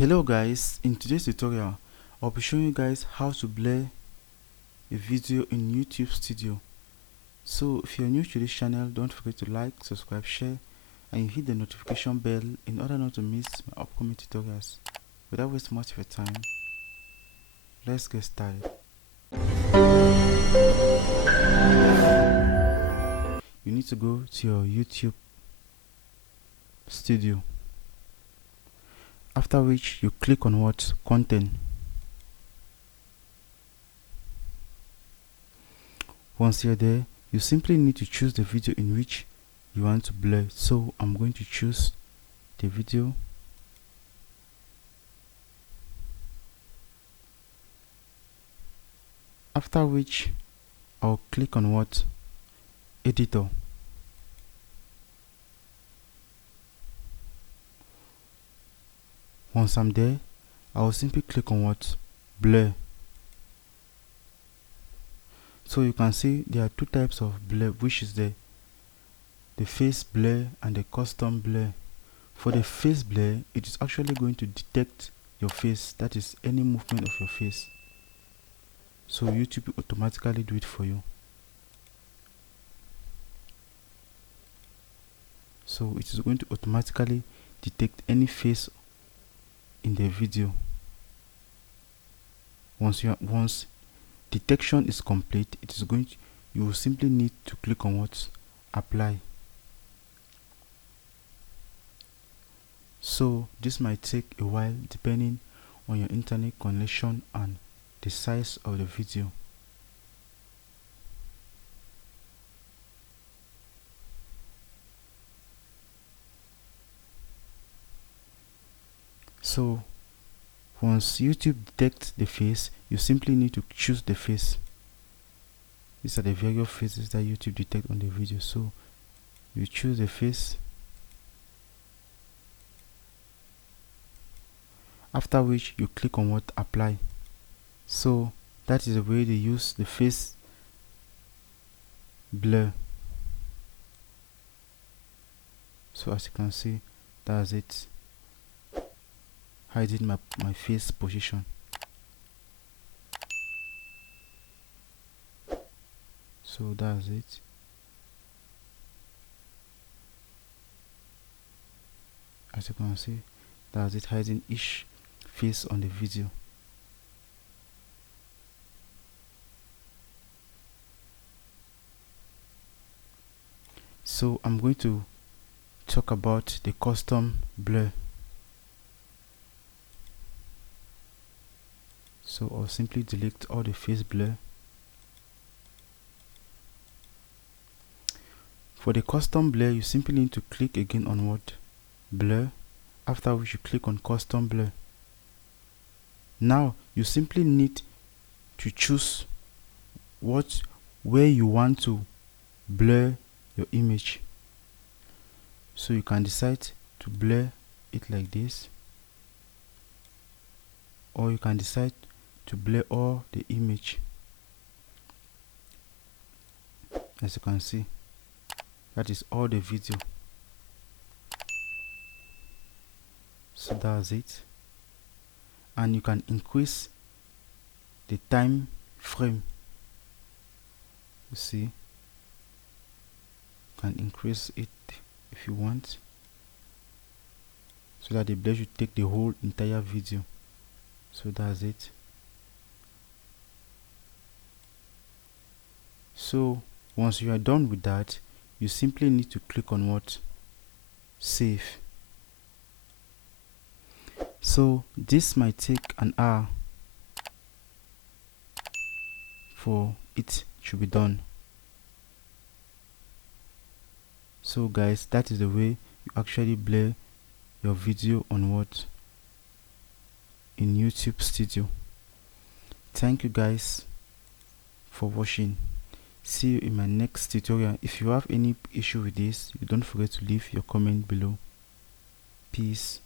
Hello guys, in today's tutorial I'll be showing you guys how to blur a video in YouTube Studio. So if you're new to this channel, don't forget to like, subscribe, share and hit the notification bell in order not to miss my upcoming tutorials. Without wasting much of your time, let's get started. You need to go to your YouTube Studio, after which you click on what? Content. Once you're there, you simply need to choose the video in which you want to blur. So I'm going to choose the video. After which I'll click on what? Editor. Once I'm there, I will simply click on what? Blur. So you can see there are two types of blur, which is the face blur and the custom blur. For the face blur, it is actually going to detect your face, that is any movement of your face. So YouTube will automatically do it for you. So it is going to automatically detect any face in the video. Once detection is complete, it is going to, you will simply need to click on what? Apply. So this might take a while depending on your internet connection and the size of the video. So once YouTube detects the face, you simply need to choose the face. These are the various faces that YouTube detects on the video. So you choose the face, after which you click on what? Apply. So that is the way they use the face blur. So as you can see, that's it, hiding my face position. So that's it. As you can see, that's it, hiding each face on the video. So I'm going to talk about the custom blur. So I'll simply delete all the face blur. For the custom blur, you simply need to click again on what? Blur, after which you click on custom blur. Now you simply need to choose where you want to blur your image. So you can decide to blur it like this, or you can decide to blur all the image. As you can see, that is all the video. So that's it. And you can increase the time frame. You see, you can increase it if you want, so that the blur should take the whole entire video. So that's it. So once you are done with that, you simply need to click on what? Save. So this might take an hour for it to be done. So guys, that is the way you actually blur your video on what? In YouTube Studio. Thank you guys for watching. See you in my next tutorial. If you have any issue with this, you don't forget to leave your comment below. Peace.